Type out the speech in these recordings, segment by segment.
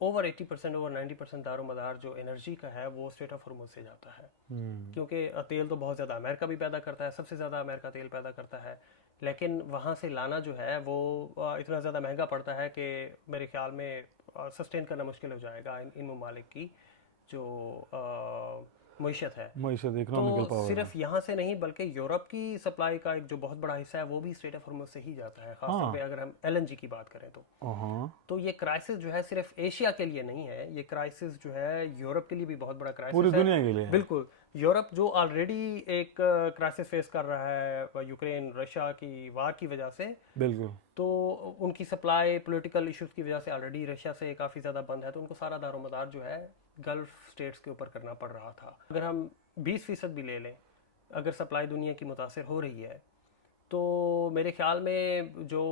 Over 80% over 90% دار و مدار جو انرجی کا ہے وہ اسٹریٹ آف ہارموز سے جاتا ہے، کیونکہ تیل تو بہت زیادہ امریکہ بھی پیدا کرتا ہے، سب سے زیادہ امریکہ تیل پیدا کرتا ہے، لیکن وہاں سے لانا جو ہے وہ اتنا زیادہ مہنگا پڑتا ہے کہ میرے خیال میں سسٹین کرنا مشکل ہو جائے گا ان ممالک کی جو معیشت ہے. معیشت تو اکنامیکل پاور. صرف یہاں سے نہیں بلکہ یورپ کی سپلائی کا ایک جو بہت بڑا حصہ ہے وہ بھی اسٹریٹ آف ہارموز سے ہی جاتا ہے، خاص طور پہ اگر ہم ایل این جی کی بات کریں تو یہ کرائسس جو ہے صرف ایشیا کے لیے نہیں ہے، یہ کرائسس جو ہے یورپ کے لیے بھی بہت بڑا کرائسس ہے، پوری دنیا کے لیے. بالکل. یورپ جو آلریڈی ایک کرائسس فیس کر رہا ہے یوکرین رشیا کی وار کی وجہ سے، بالکل. تو ان کی سپلائی پولیٹیکل ایشوز کی وجہ سے آلریڈی رشیا سے کافی زیادہ بند ہے، تو ان کو سارا دار و مدار جو ہے گلف سٹیٹس کے اوپر کرنا پڑ رہا تھا. اگر ہم 20% بھی لے لیں، اگر سپلائی دنیا کی متاثر ہو رہی ہے تو میرے خیال میں جو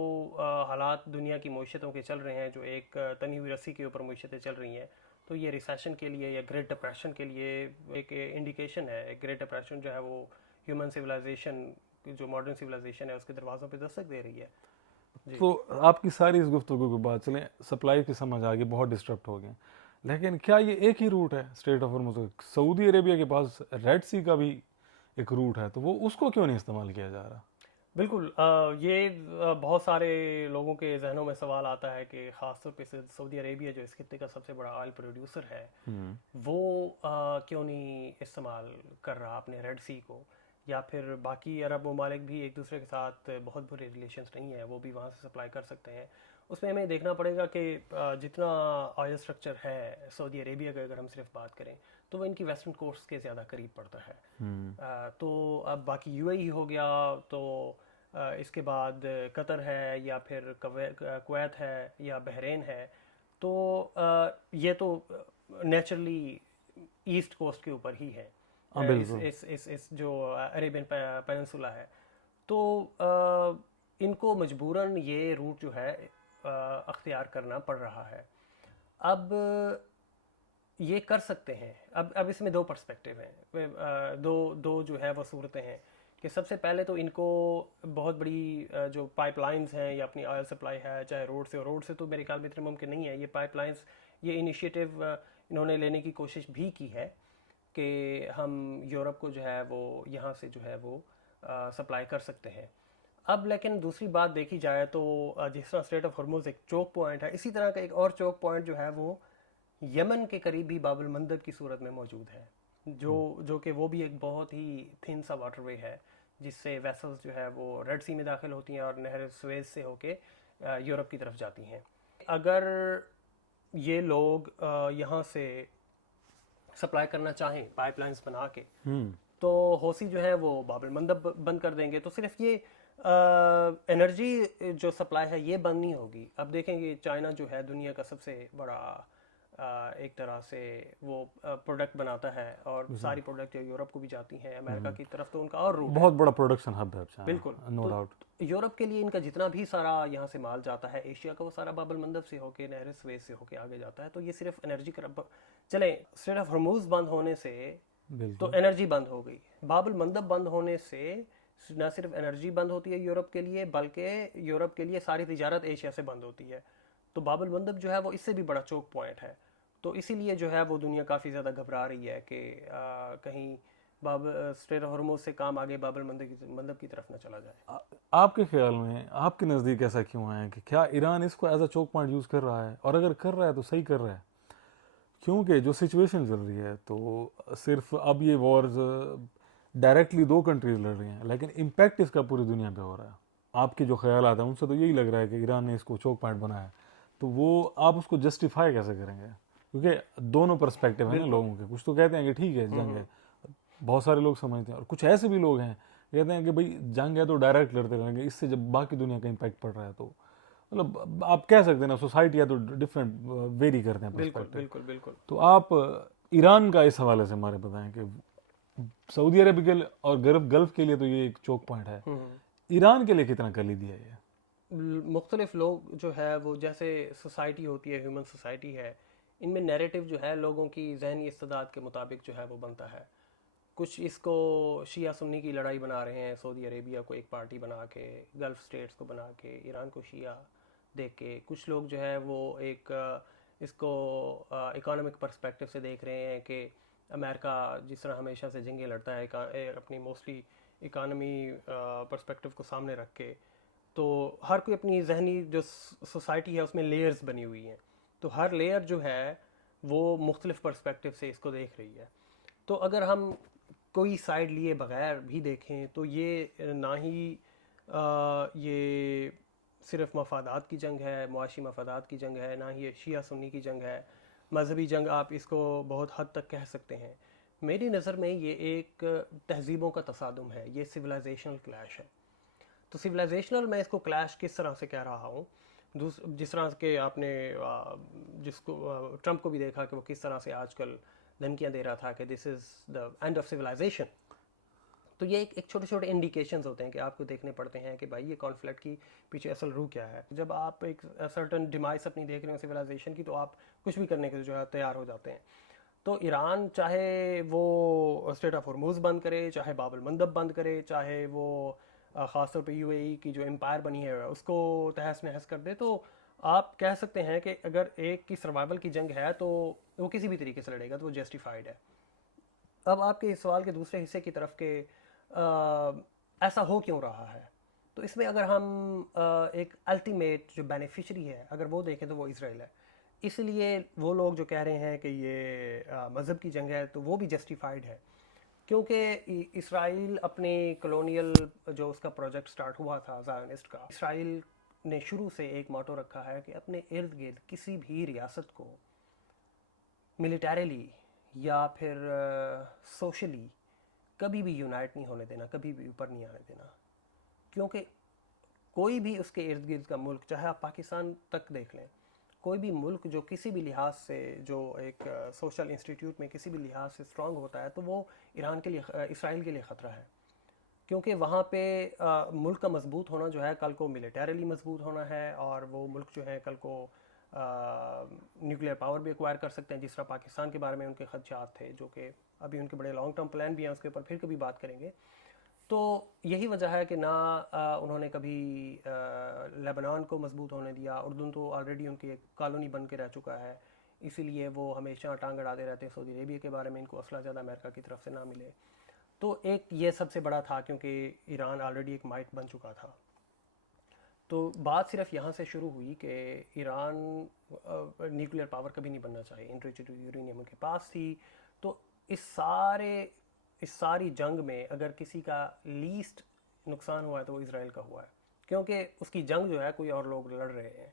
حالات دنیا کی معیشتوں کے چل رہے ہیں، جو ایک تنی ہوئی رسی کے اوپر معیشتیں چل رہی ہیں، تو یہ ریسیشن کے لیے یا گریٹ ڈپریشن کے لیے ایک انڈیکیشن ہے. ایک گریٹ ڈپریشن جو ہے وہ ہیومن سویلائزیشن، جو ماڈرن سویلائزیشن ہے، اس کے دروازوں پہ دستک دے رہی ہے. تو آپ کی ساری اس گفتگو کے بعد چلیں سپلائی کی سمجھ آ گئی، بہت ڈسٹرپٹ ہو گئے، لیکن کیا یہ ایک ہی روٹ ہے اسٹریٹ آف ہارموز؟ سعودی عربیہ کے پاس ریڈ سی کا بھی ایک روٹ ہے، تو وہ اس کو کیوں نہیں استعمال کیا جا رہا؟ بالکل. یہ بہت سارے لوگوں کے ذہنوں میں سوال آتا ہے کہ خاص طور پہ سعودی عربیہ جو اس خطے کا سب سے بڑا آئل پروڈیوسر ہے، وہ کیوں نہیں استعمال کر رہا اپنے ریڈ سی کو، یا پھر باقی عرب ممالک بھی ایک دوسرے کے ساتھ بہت برے ریلیشنز نہیں ہیں، وہ بھی وہاں سے سپلائی کر سکتے ہیں. اس میں ہمیں دیکھنا پڑے گا کہ جتنا آئل سٹرکچر ہے سعودی عربیہ کا، اگر ہم صرف بات کریں تو وہ ان کی ویسٹرن کوسٹ کے زیادہ قریب پڑتا ہے. تو اب باقی یو اے ای ہو گیا، تو اس کے بعد قطر ہے، یا پھر کویت ہے، یا بحرین ہے، تو یہ تو نیچرلی ایسٹ کوسٹ کے اوپر ہی ہے، اس جو عربین پیننسولا ہے. تو ان کو مجبوراً یہ روٹ جو ہے اختیار کرنا پڑ رہا ہے. اب یہ کر سکتے ہیں. اب اس میں دو پرسپیکٹیو ہیں، دو جو ہے وہ صورتیں ہیں کہ سب سے پہلے تو ان کو بہت بڑی جو پائپ لائنز ہیں یا اپنی آئل سپلائی ہے، چاہے روڈ سے تو میرے خیال میں اتنا ممکن نہیں ہے. یہ پائپ لائنز، یہ انیشیٹو انہوں نے لینے کی کوشش بھی کی ہے کہ ہم یورپ کو جو ہے وہ یہاں سے جو ہے وہ سپلائی کر سکتے ہیں. اب لیکن دوسری بات دیکھی جائے تو جس طرح اسٹریٹ آف ہارموز ایک چوک پوائنٹ ہے، اسی طرح کا ایک اور چوک پوائنٹ جو ہے وہ یمن کے قریب بھی باب المندب کی صورت میں موجود ہے، جو کہ وہ بھی ایک بہت ہی تھن سا واٹر وے ہے جس سے ویسلز جو ہے وہ ریڈ سی میں داخل ہوتی ہیں اور نہر سویز سے ہو کے یورپ کی طرف جاتی ہیں. اگر یہ لوگ یہاں سے سپلائی کرنا چاہیں پائپ لائنز بنا کے، تو حوثی جو ہے وہ باب المندب بند کر دیں گے، تو صرف یہ انرجی جو سپلائی ہے یہ بند نہیں ہوگی. اب دیکھیں گے چائنا جو ہے دنیا کا سب سے بڑا ایک طرح سے وہ پروڈکٹ بناتا ہے، اور ساری پروڈکٹ یورپ کو بھی جاتی ہیں، امریکہ کی طرف تو ان کا اور روٹ بہت بڑا پروڈکشن ہب ہے. بالکل، نو ڈاؤٹ. یورپ کے لیے ان کا جتنا بھی سارا یہاں سے مال جاتا ہے ایشیا کا، وہ سارا باب المندب سے ہو کے نہر سویز سے ہو کے آگے جاتا ہے. تو یہ صرف انرجی کا چلیں اسٹریٹ آف ہارموز بند ہونے سے تو انرجی بند ہو گئی، باب المندب بند ہونے سے نہ صرف انرجی بند ہوتی ہے یورپ کے لیے، بلکہ یورپ کے لیے ساری تجارت ایشیا سے بند ہوتی ہے. تو باب المندب جو ہے وہ اس سے بھی بڑا چوک پوائنٹ ہے. تو اسی لیے جو ہے وہ دنیا کافی زیادہ گھبرا رہی ہے کہ کہیں اسٹریٹ آف ہارموز سے کام آگے باب المندب کی طرف نہ چلا جائے. آپ کے خیال میں، آپ کے نزدیک ایسا کیوں ہے کہ کیا ایران اس کو as a Chowk point use کر رہا ہے؟ اور اگر کر رہا ہے تو صحیح کر رہا ہے؟ کیونکہ جو سچویشن چل رہی ہے تو صرف اب یہ وارز ڈائریکٹلی دو کنٹریز لڑ رہی ہیں، لیکن امپیکٹ اس کا پوری دنیا پہ ہو رہا ہے. آپ کے جو خیالات ہیں ان سے تو یہی لگ رہا ہے کہ ایران نے اس کو چوک پوائنٹ بنایا ہے، تو وہ آپ اس کو جسٹیفائی کیسے کریں گے؟ کیونکہ دونوں پرسپیکٹیو ہیں نا لوگوں کے. کچھ تو کہتے ہیں کہ ٹھیک ہے جنگ ہے، بہت سارے لوگ سمجھتے ہیں، اور کچھ ایسے بھی لوگ ہیں کہتے ہیں کہ بھائی جنگ ہے تو ڈائریکٹ لڑتے رہیں گے، اس سے جب باقی دنیا کا امپیکٹ پڑ رہا ہے تو مطلب آپ کہہ سکتے ہیں نا سوسائٹی ہے تو ڈفرینٹ ویری کرتے ہیں پرسپیکٹیو. بالکل. تو آپ ایران کا اس حوالے سے ہمارے بتائیں کہ سعودی عرب اور گلف کے لیے تو یہ ایک چوک پوائنٹ ہے، ایران کے لیے کتنا کلیدی ہے یہ؟ مختلف لوگ جو ہے وہ جیسے سوسائٹی ہوتی ہے، ہیومن سوسائٹی ہے، ان میں نیریٹو جو ہے لوگوں کی ذہنی استعداد کے مطابق جو ہے وہ بنتا ہے. کچھ اس کو شیعہ سنی کی لڑائی بنا رہے ہیں، سعودی عربیہ کو ایک پارٹی بنا کے، گلف سٹیٹس کو بنا کے، ایران کو شیعہ دیکھ کے. کچھ لوگ جو ہے وہ ایک اس کو اکانومک پرسپیکٹو سے دیکھ رہے ہیں کہ امریکہ جس طرح ہمیشہ سے جنگیں لڑتا ہے اپنی موسٹلی اکانومی پرسپیکٹو کو سامنے رکھ کے، تو ہر کوئی اپنی ذہنی جو سوسائٹی ہے اس میں لیئرز بنی ہوئی ہیں، تو ہر لیئر جو ہے وہ مختلف پرسپیکٹو سے اس کو دیکھ رہی ہے. تو اگر ہم کوئی سائیڈ لیے بغیر بھی دیکھیں تو یہ نہ ہی یہ صرف مفادات کی جنگ ہے، معاشی مفادات کی جنگ ہے، نہ ہی یہ شیعہ سنی کی جنگ ہے، مذہبی جنگ آپ اس کو بہت حد تک کہہ سکتے ہیں. میری نظر میں یہ ایک تہذیبوں کا تصادم ہے، یہ سویلائزیشنل کلیش ہے. تو سویلائزیشنل میں اس کو کلیش کس طرح سے کہہ رہا ہوں، جس طرح کہ آپ نے جس کو ٹرمپ کو بھی دیکھا کہ وہ کس طرح سے آج کل دھمکیاں دے رہا تھا کہ دس از دا اینڈ آف سویلائزیشن. تو یہ ایک چھوٹے چھوٹے انڈیکیشنز ہوتے ہیں کہ آپ کو دیکھنے پڑتے ہیں کہ بھائی یہ کانفلکٹ کی پیچھے اصل روح کیا ہے. جب آپ ایک سرٹن ڈیمائس اپنی دیکھ رہے ہیں سویلائزیشن کی، تو آپ کچھ بھی کرنے کے جو ہے تیار ہو جاتے ہیں. تو ایران چاہے وہ اسٹریٹ آف ہرموز بند کرے، چاہے باب المندب بند کرے، چاہے وہ خاص طور پہ یو اے ای کی جو امپائر بنی ہے اس کو تہس نہس کر دے، تو آپ کہہ سکتے ہیں کہ اگر ایک کی سروائیول کی جنگ ہے تو وہ کسی بھی طریقے سے لڑے گا تو وہ جسٹیفائڈ ہے. اب آپ کے اس سوال کے دوسرے حصے کی طرف کہ ایسا ہو کیوں رہا ہے، تو اس میں اگر ہم ایک الٹیمیٹ جو بینیفیشری ہے اگر وہ دیکھیں تو وہ اسرائیل ہے. اس لیے وہ لوگ جو کہہ رہے ہیں کہ یہ مذہب کی جنگ ہے تو وہ بھی جسٹیفائڈ ہے، کیونکہ اسرائیل اپنی کلونیل جو اس کا پروجیکٹ سٹارٹ ہوا تھا زائونسٹ کا، اسرائیل نے شروع سے ایک موٹو رکھا ہے کہ اپنے ارد گرد کسی بھی ریاست کو ملیٹریلی یا پھر سوشلی کبھی بھی یونائٹ نہیں ہونے دینا، کبھی بھی اوپر نہیں آنے دینا. کیونکہ کوئی بھی اس کے ارد گرد کا ملک، چاہے آپ پاکستان تک دیکھ لیں، کوئی بھی ملک جو کسی بھی لحاظ سے جو ایک سوشل انسٹیٹیوٹ میں کسی بھی لحاظ سے اسٹرانگ ہوتا ہے تو وہ ایران کے لیے، اسرائیل کے لیے خطرہ ہے. کیونکہ وہاں پہ ملک کا مضبوط ہونا جو ہے کل کو ملیٹریلی مضبوط ہونا ہے، اور وہ ملک جو ہے کل کو نیوکلیر پاور بھی ایکوائر کر سکتے ہیں، جس طرح پاکستان کے بارے میں ان کے خدشات تھے، جو کہ ابھی ان کے بڑے لانگ ٹرم پلان بھی ہیں، اس کے اوپر پھر کبھی بات کریں گے. تو یہی وجہ ہے کہ نہ انہوں نے کبھی لیبنان کو مضبوط ہونے دیا. اردن تو آلریڈی ان کی ایک کالونی بن کے رہ چکا ہے، اسی لیے وہ ہمیشہ ٹانگ اڑاتے رہتے ہیں سعودی عربیہ کے بارے میں، ان کو اسلحہ زیادہ امریکہ کی طرف سے نہ ملے. تو ایک یہ سب سے بڑا تھا کیونکہ ایران آلریڈی ایک مائٹ بن چکا تھا. تو بات صرف یہاں سے شروع ہوئی کہ ایران نیوکلیر پاور کبھی نہیں بننا چاہیے، انریچڈ یورینیم ان کے پاس تھی. تو اس ساری جنگ میں اگر کسی کا لیسٹ نقصان ہوا ہے تو وہ اسرائیل کا ہوا ہے، کیونکہ اس کی جنگ جو ہے کوئی اور لوگ لڑ رہے ہیں.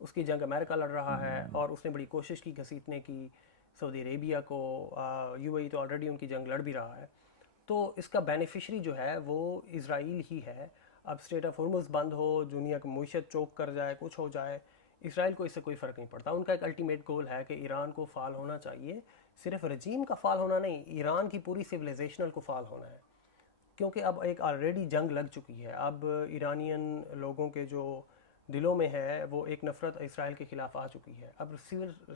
اس کی جنگ امریکہ لڑ رہا ہے، اور اس نے بڑی کوشش کی گھسیٹنے کی سعودی عربیہ کو. یو اے ای تو آلریڈی ان کی جنگ لڑ بھی رہا ہے. تو اس کا بینیفیشری جو ہے وہ اسرائیل ہی ہے. اب اسٹریٹ آف ہرمز بند ہو، دنیا کی معیشت چوک کر جائے، کچھ ہو جائے، اسرائیل کو اس سے کوئی فرق نہیں پڑتا. ان کا ایک الٹیمیٹ گول ہے کہ ایران کو فال ہونا چاہیے، صرف رجیم کا فال ہونا نہیں، ایران کی پوری سویلائزیشنل کو فال ہونا ہے. کیونکہ اب ایک آلریڈی جنگ لگ چکی ہے. اب ایرانین لوگوں کے جو دلوں میں ہے وہ ایک نفرت اسرائیل کے خلاف آ چکی ہے. اب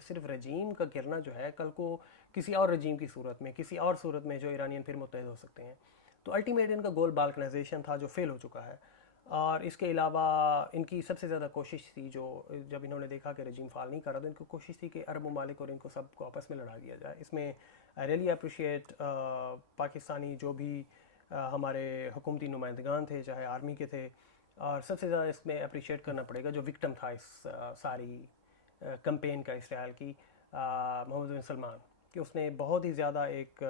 صرف رجیم کا گرنا جو ہے کل کو کسی اور رجیم کی صورت میں، کسی اور صورت میں جو ایرانین پھر متحد ہو سکتے ہیں. تو الٹیمیٹ ان کا گول بالکنائزیشن تھا جو فیل ہو چکا ہے. اور اس کے علاوہ ان کی سب سے زیادہ کوشش تھی، جو جب انہوں نے دیکھا کہ رجیم فعال نہیں کر رہا تو ان کی کوشش تھی کہ عرب ممالک اور ان کو سب کو آپس میں لڑا دیا جائے. اس میں آئی ریئلی اپریشیٹ پاکستانی جو بھی ہمارے حکومتی نمائندگان تھے، چاہے آرمی کے تھے، اور سب سے زیادہ اس میں اپریشیٹ کرنا پڑے گا جو وکٹم تھا اس ساری کمپین کا اسرائیل کی، محمد بن سلمان، کہ اس نے بہت ہی زیادہ ایک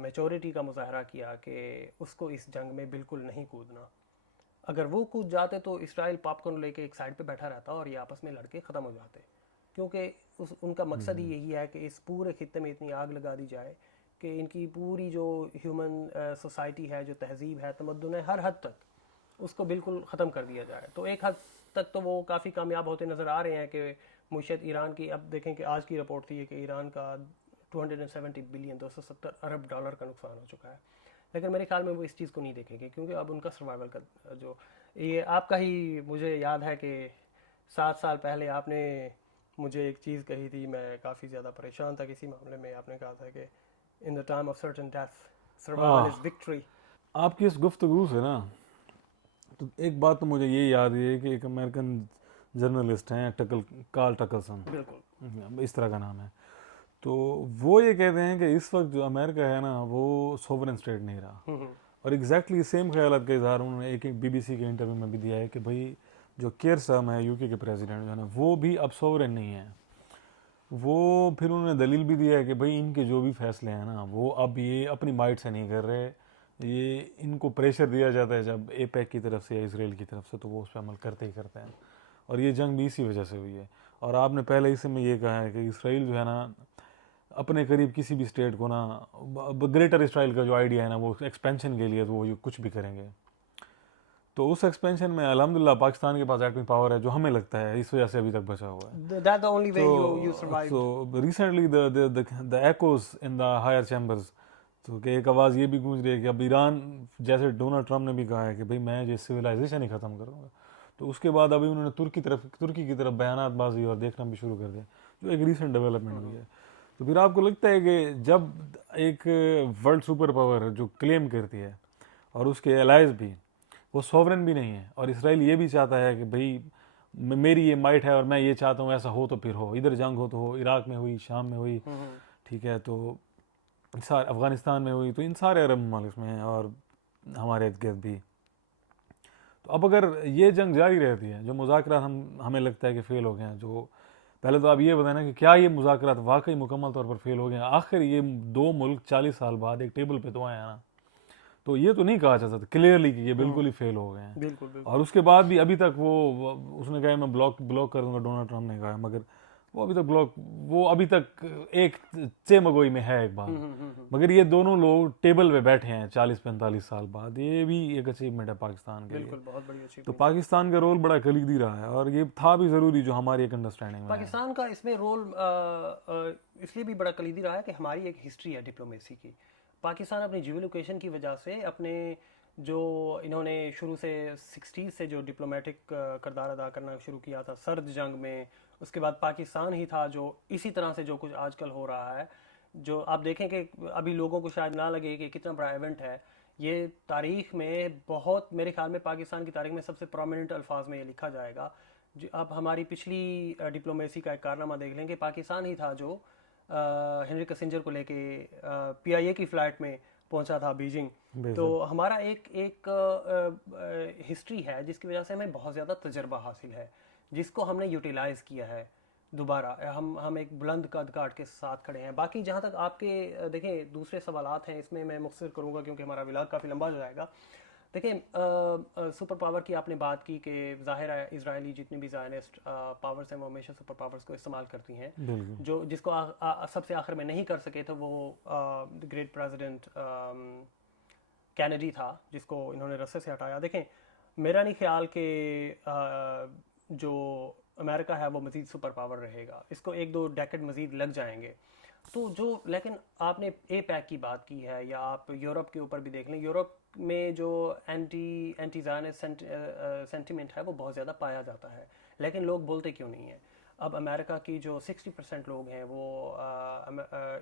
میچورٹی کا مظاہرہ کیا کہ اس کو اس جنگ میں بالکل نہیں کودنا. اگر وہ کود جاتے تو اسرائیل پاپ کارن لے کے ایک سائڈ پہ بیٹھا رہتا اور یہ آپس میں لڑ کے ختم ہو جاتے. کیونکہ ان کا مقصد ہی یہی ہے کہ اس پورے خطے میں اتنی آگ لگا دی جائے کہ ان کی پوری جو ہیومن سوسائٹی ہے، جو تہذیب ہے، تمدن ہے، ہر حد تک اس کو بالکل ختم کر دیا جائے. تو ایک حد تک تو وہ کافی کامیاب ہوتے نظر آ رہے ہیں کہ معیشت ایران کی، اب دیکھیں کہ آج کی رپورٹ تھی کہ ایران کا 270 بلین $270 ارب کا نقصان ہو چکا ہے. لیکن میرے خیال میں وہ اس چیز کو نہیں دیکھیں گے، کیونکہ اب ان کا سروائیول کا جو یہ آپ کا ہی مجھے یاد ہے کہ 7 سال پہلے آپ نے مجھے ایک چیز کہی تھی، میں کافی زیادہ پریشان تھا کسی معاملے میں. آپ نے کہا تھا کہ in the time of certain death survival is victory. آپ کی اس گفتگو سے نا تو ایک بات تو مجھے یہ یاد ہے کہ ایک امریکن جرنلسٹ ہیں کارل ٹکلسن، بالکل اس طرح کا نام ہے. تو وہ یہ کہتے ہیں کہ اس وقت جو امریکہ ہے نا وہ سوورن اسٹیٹ نہیں رہا, اور ایگزیکٹلی سیم خیالات کا اظہار انہوں نے ایک بی بی سی کے انٹرویو میں بھی دیا ہے کہ بھائی جو کیئر سٹارمر ہے یو کے پریزیڈنٹ جو ہے نا وہ بھی اب سوورن نہیں ہے. وہ پھر انہوں نے دلیل بھی دیا ہے کہ بھائی ان کے جو بھی فیصلے ہیں نا وہ اب یہ اپنی مائٹ سے نہیں کر رہے, یہ ان کو پریشر دیا جاتا ہے جب اے پیک کی طرف سے یا اسرائیل کی طرف سے, تو وہ اس پہ عمل کرتے ہی کرتے ہیں. اور یہ جنگ بھی اسی وجہ سے ہوئی ہے. اور آپ نے پہلے اس میں یہ کہا ہے کہ اسرائیل جو ہے نا اپنے قریب کسی بھی اسٹیٹ کو نا, گریٹر اسرائیل کا جو آئیڈیا ہے نا وہ ایکسپینشن کے لیے تو وہ کچھ بھی کریں گے. تو اس ایکسپینشن میں الحمدللہ پاکستان کے پاس ایٹمی پاور ہے جو ہمیں لگتا ہے اس وجہ سے ابھی تک بچا ہوا ہے. That's the only way you survived. So recently the echoes in the higher chambers, تو کہ ایک آواز یہ بھی گونج رہی ہے کہ اب ایران جیسے ڈونلڈ ٹرمپ نے بھی کہا ہے کہ بھائی میں جو سویلائزیشن ہی ختم کروں گا, تو اس کے بعد ابھی انہوں نے ترکی کی طرف بیانات بازی اور دیکھنا بھی شروع کر دیا, جو ایک ریسنٹ ڈیولپمنٹ بھی ہے. تو پھر آپ کو لگتا ہے کہ جب ایک ورلڈ سپر پاور جو کلیم کرتی ہے اور اس کے الائز بھی وہ سوورن بھی نہیں ہے, اور اسرائیل یہ بھی چاہتا ہے کہ بھائی میری یہ مائٹ ہے اور میں یہ چاہتا ہوں ایسا ہو تو پھر ہو, ادھر جنگ ہو تو ہو, عراق میں ہوئی, شام میں ہوئی, ٹھیک ہے, تو افغانستان میں ہوئی, تو ان سارے عرب ممالک میں ہیں اور ہمارے ارد گرد بھی. تو اب اگر یہ جنگ جاری رہتی ہے, جو مذاکرات ہمیں لگتا ہے کہ فیل ہو گئے ہیں, جو پہلے تو آپ یہ بتائیں کہ کیا یہ مذاکرات واقعی مکمل طور پر فیل ہو گئے ہیں؟ آخر یہ دو ملک 40 سال بعد ایک ٹیبل پہ تو آئے ہیں نا, تو یہ تو نہیں کہا جا سکتا کلیئرلی کہ یہ بالکل ہی فیل ہو گئے ہیں. بالکل. اور اس کے بعد بھی ابھی تک وہ اس نے کہا میں بلاک کر دوں گا, ڈونلڈ ٹرمپ نے کہا, مگر وہ ابھی تک ایک چمگوئی میں ہے ایک بات. مگر یہ دونوں لوگ ٹیبل پہ بیٹھے ہیں 40-45 سال بعد, یہ بھی ایک اچیومنٹ ہے پاکستان کے لیے. بالکل بہت بڑی اچیومنٹ. تو پاکستان کا رول بڑا کلیدی رہا ہے, اور یہ تھا بھی ضروری جو ہماری ایک انڈرسٹینڈنگ میں. پاکستان کا اس میں رول اس لیے بھی بڑا کلیدی رہا ہے کہ ہماری ایک ہسٹری ہے ڈپلومیسی کی. پاکستان اپنی جیو لوکیشن کی وجہ سے اپنے جو انہوں نے شروع سے 60s سے جو ڈپلومیٹک کردار ادا کرنا شروع کیا تھا سرد جنگ میں, اس کے بعد پاکستان ہی تھا جو اسی طرح سے جو کچھ آج کل ہو رہا ہے, جو آپ دیکھیں کہ ابھی لوگوں کو شاید نہ لگے کہ کتنا بڑا ایونٹ ہے یہ, تاریخ میں بہت, میرے خیال میں پاکستان کی تاریخ میں سب سے پرومیننٹ الفاظ میں یہ لکھا جائے گا. اب ہماری پچھلی ڈپلومیسی کا ایک کارنامہ دیکھ لیں کہ پاکستان ہی تھا جو ہنری کسنجر کو لے کے PIA کی فلائٹ میں پہنچا تھا بیجنگ. تو ہمارا ایک ہسٹری ہے جس کی وجہ سے ہمیں بہت زیادہ تجربہ حاصل ہے, جس کو ہم نے یوٹیلائز کیا ہے دوبارہ. ہم ایک بلند قد کاٹ کے ساتھ کھڑے ہیں. باقی جہاں تک آپ کے دیکھیں دوسرے سوالات ہیں اس میں مختصر کروں گا کیونکہ ہمارا ولاگ کافی لمبا ہو جائے گا. دیکھیں سپر پاور کی آپ نے بات کی کہ ظاہر ہے اسرائیلی جتنی بھی زائنسٹ پاورز ہیں وہ ہمیشہ سپر پاورز کو استعمال کرتی ہیں, جو جس کو سب سے آخر میں نہیں کر سکے تھے وہ گریٹ پریزیڈنٹ کینیڈی تھا, جس کو انہوں نے رسے سے ہٹایا. دیکھیں میرا نہیں خیال کہ جو امریکہ ہے وہ مزید سپر پاور رہے گا, اس کو 1-2 ڈیکیڈ مزید لگ جائیں گے. تو جو لیکن آپ نے اے پیک کی بات کی ہے, یا آپ یورپ کے اوپر بھی دیکھ لیں, یورپ میں جو اینٹی زائنسٹ سینٹیمنٹ ہے وہ بہت زیادہ پایا جاتا ہے, لیکن لوگ بولتے کیوں نہیں ہیں؟ اب امریکہ کی جو 60% لوگ ہیں وہ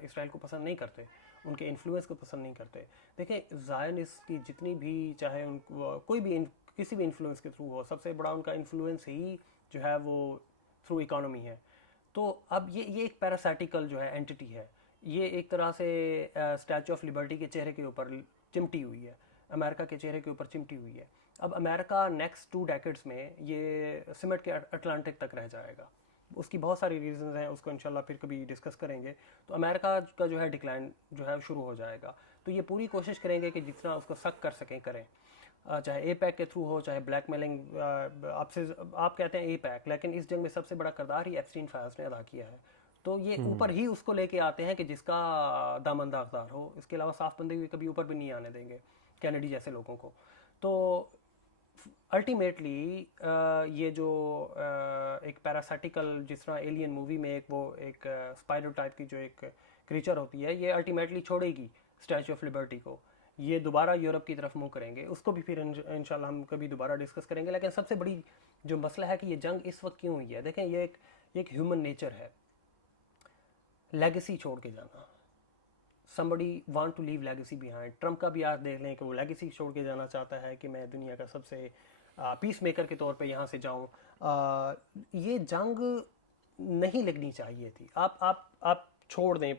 اسرائیل کو پسند نہیں کرتے, ان کے انفلوئنس کو پسند نہیں کرتے. دیکھیں زائنسٹ کی جتنی بھی چاہے ان کوئی بھی کسی بھی انفلوئنس کے تھرو ہو, سب سے بڑا ان کا انفلوئنس ہی جو ہے وہ تھرو اکانومی ہے. تو اب یہ ایک پیراسائٹیکل جو ہے اینٹی ہے, یہ ایک طرح سے اسٹیچو آف لبرٹی کے چہرے کے اوپر چمٹی ہوئی ہے, امریکہ کے چہرے کے اوپر چمٹی ہوئی ہے. اب امریکہ نیکسٹ 2 ڈیکیڈز میں یہ سمٹ کے اٹلانٹک تک رہ جائے گا. اس کی بہت ساری ریزنز ہیں, اس کو انشاءاللہ پھر کبھی ڈسکس کریں گے. تو امریکہ کا جو ہے ڈکلائن جو ہے شروع ہو جائے گا. تو یہ پوری کوشش کریں گے کہ جتنا اس کو سخت کر سکیں کریں, چاہے اے پیک کے تھرو ہو, چاہے بلیک میلنگ. آپ کہتے ہیں اے پیک, لیکن اس جنگ میں سب سے بڑا کردار ہی ایپسٹین فائلز نے ادا کیا ہے. تو یہ اوپر ہی اس کو لے کے آتے ہیں کہ جس کا دامن داغدار ہو, اس کے علاوہ صاف بندے ہوئے کبھی اوپر بھی نہیں آنے دیں گے کینیڈی جیسے لوگوں کو. تو الٹیمیٹلی یہ جو ایک پیراسائٹیکل, جس طرح ایلین مووی میں وہ ایک اسپائڈر ٹائپ کی جو ایک کریچر ہوتی ہے, یہ الٹیمیٹلی چھوڑے گی اسٹیچو آف لبرٹی کو, یہ دوبارہ یورپ کی طرف منہ کریں گے. اس کو بھی پھر انشاءاللہ ہم کبھی دوبارہ ڈسکس کریں گے. لیکن سب سے بڑی جو مسئلہ ہے کہ یہ جنگ اس وقت کیوں ہوئی ہے, دیکھیں یہ ایک ہیومن نیچر ہے, لیگیسی چھوڑ کے جانا. somebody want to leave legacy behind. Trump کا بھی آپ دیکھ لیں کہ وہ لیگیسی چھوڑ کے جانا چاہتا ہے کہ میں دنیا کا سب سے پیس میکر کے طور پہ یہاں سے جاؤں. یہ جنگ نہیں لگنی چاہیے تھی. آپ چھوڑ دیں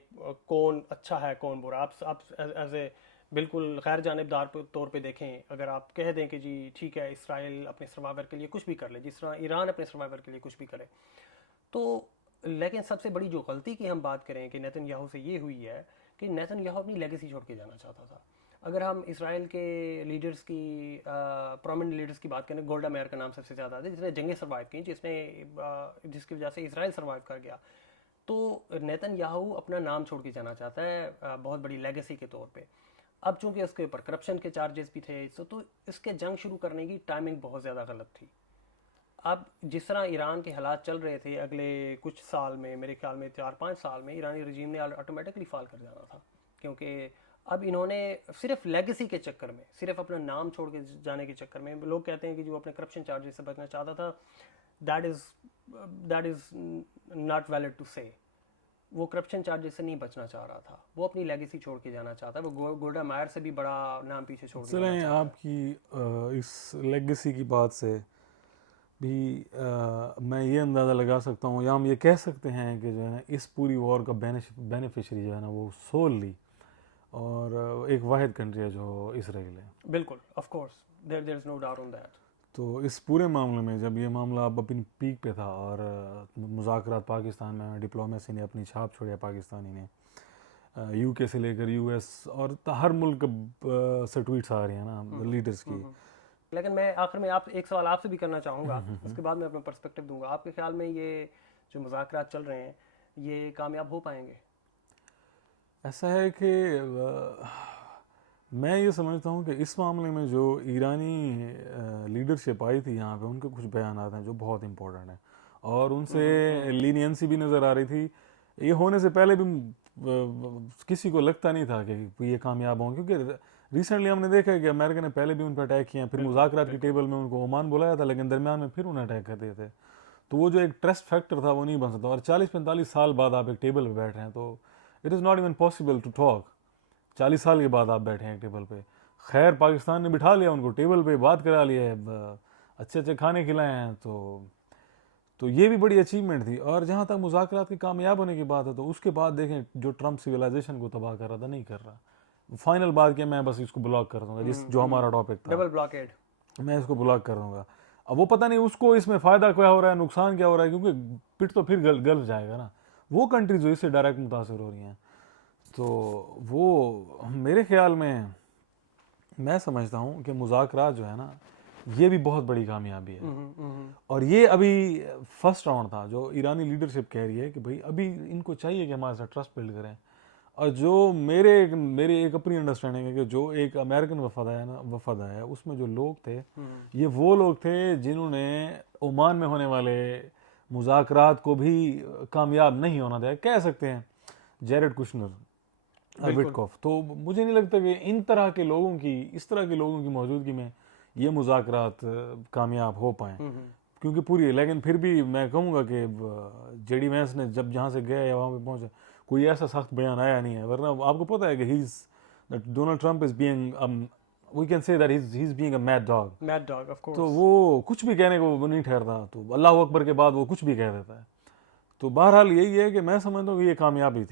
کون اچھا ہے کون برا. آپ ایز اے بالکل غیر جانبدار طور پہ دیکھیں. اگر آپ کہہ دیں کہ جی ٹھیک ہے اسرائیل اپنے سروائیور کے لیے کچھ بھی کر لے جس طرح ایران اپنے سروائیور کے لیے کچھ بھی کرے, تو لیکن سب سے بڑی جو غلطی کی ہم بات کریں کہ نیتن یاہو سے یہ ہوئی ہے کہ نیتن یاہو اپنی لیگیسی چھوڑ کے جانا چاہتا تھا. اگر ہم اسرائیل کے لیڈرز کی پرومنٹ لیڈرز کی بات کریں, گولڈا میئر کا نام سب سے زیادہ آتا ہے جس نے جنگیں سروائیو کی, جس کی وجہ سے اسرائیل سروائیو کر گیا. تو نیتن یاہو اپنا نام چھوڑ کے جانا چاہتا ہے بہت بڑی لیگیسی کے طور پہ. اب چونکہ اس کے اوپر کرپشن کے چارجز بھی تھے, تو اس کے جنگ شروع کرنے کی ٹائمنگ بہت زیادہ غلط تھی. اب جس طرح ایران کے حالات چل رہے تھے اگلے کچھ سال میں, میرے خیال میں 4-5 سال میں ایرانی رجیم نے آٹومیٹکلی فال کر جانا تھا, کیونکہ اب انہوں نے صرف لیگیسی کے چکر میں, صرف اپنا نام چھوڑ کے جانے کے چکر میں, لوگ کہتے ہیں کہ جو اپنے کرپشن چارجز سے بچنا چاہتا تھا, that is not valid to say. وہ کرپشن چارجز سے نہیں بچنا چاہ رہا تھا, وہ اپنی لیگیسی چھوڑ کے جانا چاہتا ہے. وہ گولڈا مائر سے بھی بڑا نام پیچھے چھوڑ کے جانا چلیں چاہتا ہے. آپ کی اس لیگیسی کی بات سے بھی میں یہ اندازہ لگا سکتا ہوں, یا ہم یہ کہہ سکتے ہیں کہ جو ہے نا اس پوری وار کا بینیفیشری جو ہے نا وہ سوللی اور ایک واحد کنٹری ہے جو اسرائیل ہے. بالکل, of course, there is no doubt on that. تو اس پورے معاملے میں جب یہ معاملہ اب اپنی پیک پہ تھا اور مذاکرات پاکستان میں, ڈپلومیسی نے اپنی چھاپ چھوڑی پاکستانی نے, یو کے سے لے کر یو ایس اور ہر ملک سے ٹویٹس آ رہی ہیں نا لیڈرز کی. لیکن میں آخر میں ایک سوال آپ سے بھی کرنا چاہوں گا, اس کے بعد میں اپنا پرسپیکٹو دوں گا. آپ کے خیال میں یہ جو مذاکرات چل رہے ہیں یہ کامیاب ہو پائیں گے؟ ایسا ہے کہ میں یہ سمجھتا ہوں کہ اس معاملے میں جو ایرانی لیڈرشپ آئی تھی یہاں پہ, ان کے کچھ بیانات ہیں جو بہت امپورٹنٹ ہیں اور ان سے لینینسی بھی نظر آ رہی تھی. یہ ہونے سے پہلے بھی کسی کو لگتا نہیں تھا کہ یہ کامیاب ہوں, کیونکہ ریسنٹلی ہم نے دیکھا ہے کہ امریکہ نے پہلے بھی ان پہ اٹیک کیا, پھر مذاکرات کی ٹیبل میں ان کو عمان بلایا تھا, لیکن درمیان میں پھر انہیں اٹیک کر دیے تھے. تو وہ جو ایک ٹرسٹ فیکٹر تھا وہ نہیں بن سکتا. اور 40-45 سال بعد آپ ایک ٹیبل پہ بیٹھ رہے ہیں تو it is not even possible to talk. 40 سال کے بعد آپ بیٹھے ہیں ایک ٹیبل پہ. خیر پاکستان نے بٹھا لیا ان کو ٹیبل پہ, بات کرا لیا ہے, اچھے اچھے کھانے کھلائے ہیں, تو یہ بھی بڑی اچیومنٹ تھی. اور جہاں تک مذاکرات کے کامیاب ہونے کی بات ہے تو اس کے بعد دیکھیں جو ٹرمپ سویلائزیشن کو تباہ کر رہا تھا نہیں کر رہا. فائنل بات کہ میں بس اس کو بلاک کر دوں گا, جو ہمارا ٹاپک تھا, ڈبل بلاکیڈ, میں اس کو بلاک کر دوں گا. اب وہ پتہ نہیں اس کو اس میں فائدہ کیا ہو رہا ہے, نقصان کیا ہو رہا ہے, کیونکہ پٹ تو پھر گلف جائے گا نا. وہ کنٹریز جو اس سے ڈائریکٹ متاثر ہو رہی ہیں, تو وہ میرے خیال میں سمجھتا ہوں کہ مذاکرات جو ہے نا یہ بھی بہت بڑی کامیابی ہے. اور یہ ابھی فرسٹ راؤنڈ تھا جو ایرانی لیڈرشپ کہہ رہی ہے کہ بھائی ابھی ان کو چاہیے کہ ہمارے ساتھ ٹرسٹ بلڈ کریں. اور جو میری ایک اپنی انڈرسٹینڈنگ ہے کہ جو ایک امریکن وفد ہے اس میں جو لوگ تھے یہ وہ لوگ تھے جنہوں نے عمان میں ہونے والے مذاکرات کو بھی کامیاب نہیں ہونا دیا. کہہ سکتے ہیں جیرڈ کشنر, وٹکوف. تو مجھے نہیں لگتا کہ اس طرح کے لوگوں کی موجودگی میں یہ مذاکرات کامیاب ہو پائیں, کیونکہ لیکن پھر بھی میں کہوں گا کہ جے ڈی وینس نے جب جہاں سے گئے یا وہاں پہ پہنچے کوئی ایسا سخت بیان آیا نہیں ہے. ورنہ آپ کو پتہ ہے کہ Donald Trump is being we can say that he is being a mad dog. تو وہ کچھ بھی کہنے کو وہ نہیں ٹھہرتا, تو اللہ اکبر کے بعد وہ کچھ بھی کہہ دیتا ہے. تو بہرحال یہی ہے کہ میں سمجھتا ہوں کہ یہ کامیابی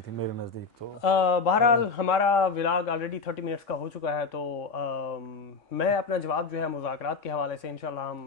تھی میرے نزدیک. تو بہرحال ہمارا ولاگ آلریڈی 30 منٹس کا ہو چکا ہے, تو میں اپنا جواب جو ہے مذاکرات کے حوالے سے انشاءاللہ ہم